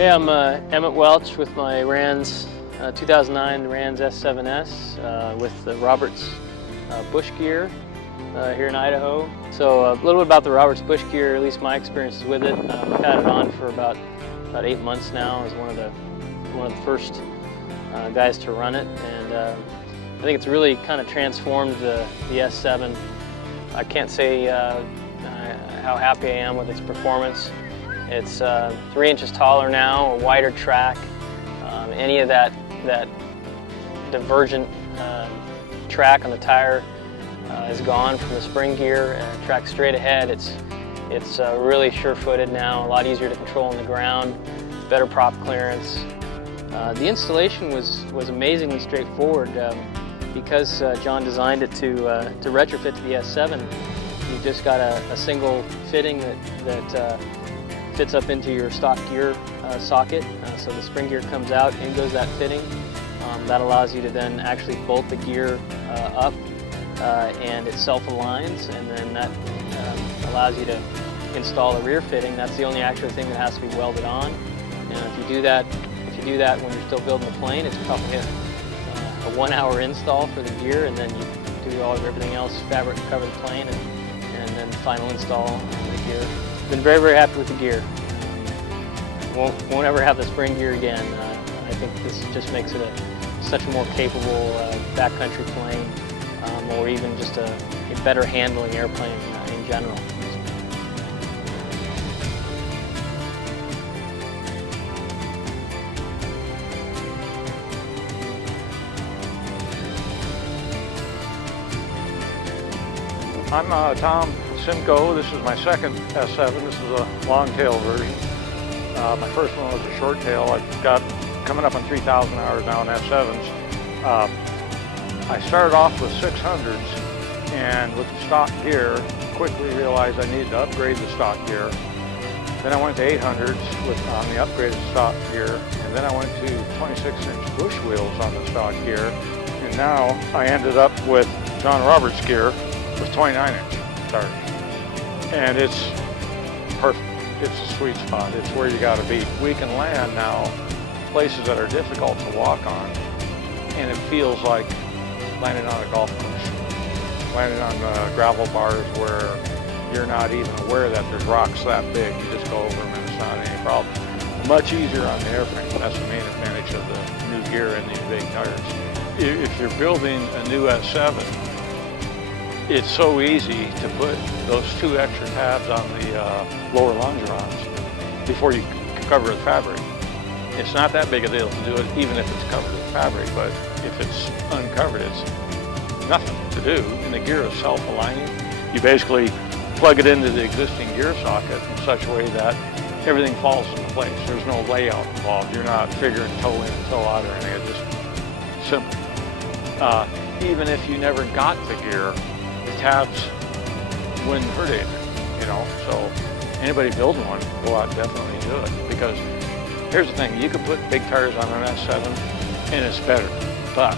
Hey, I'm Emmett Welch with my Rans 2009 Rans S7S with the Roberts bush gear here in Idaho. So a little bit about the Roberts bush gear, at least my experiences with it. I've had it on for about 8 months now. I was one of the first guys to run it, and I think it's really kind of transformed the S7. I can't say how happy I am with its performance. It's 3 inches taller now, a wider track. Any of that divergent track on the tire is gone from the spring gear and track straight ahead. It's really sure-footed now, a lot easier to control on the ground, better prop clearance. The installation was amazingly straightforward. Because John designed it to retrofit to the S7, you've just got a single fitting that fits up into your stock gear socket. So the spring gear comes out, in goes that fitting. That allows you to then actually bolt the gear up and it self-aligns, and then that allows you to install a rear fitting. That's the only actual thing that has to be welded on. And if you do that when you're still building the plane, it's probably a 1-hour install for the gear, and then you do everything else, fabric cover the plane, and then the final install on the gear. Been very, very happy with the gear. Won't ever have the spring gear again. I think this just makes it such a more capable backcountry plane, or even just a better handling airplane in general. I'm Tom Simcoe. This is my second S7. This is a long tail version. My first one was a short tail. I've got coming up on 3,000 hours now in S7s. I started off with 600s, and with the stock gear, quickly realized I needed to upgrade the stock gear. Then I went to 800s on the upgraded stock gear, and then I went to 26-inch bush wheels on the stock gear, and now I ended up with John Roberts gear with 29-inch tires. And it's perfect. It's a sweet spot. It's where you got to be. We can land now places that are difficult to walk on, and it feels like landing on a golf course. Landing on gravel bars where you're not even aware that there's rocks that big. You just go over them and it's not any problem. Much easier on the airframe. That's the main advantage of the new gear and these big tires. If you're building a new S7, it's so easy to put those 2 extra tabs on the lower longerons before you cover the fabric. It's not that big a deal to do it, even if it's covered with fabric, but if it's uncovered, it's nothing to do, and the gear is self-aligning. You basically plug it into the existing gear socket in such a way that everything falls into place. There's no layout involved. You're not figuring toe in and toe out or anything. It's just simple. Even if you never got the gear, the tabs wouldn't hurt anything, you know. So anybody building one, go out and definitely do it. Because here's the thing, you can put big tires on an S7 and it's better, but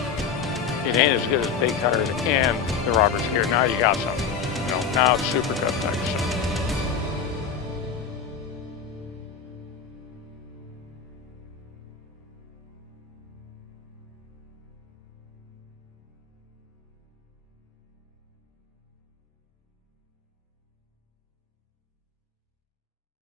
it ain't as good as big tires and the Roberts gear. Now you got something, you know. Now it's super cut tires.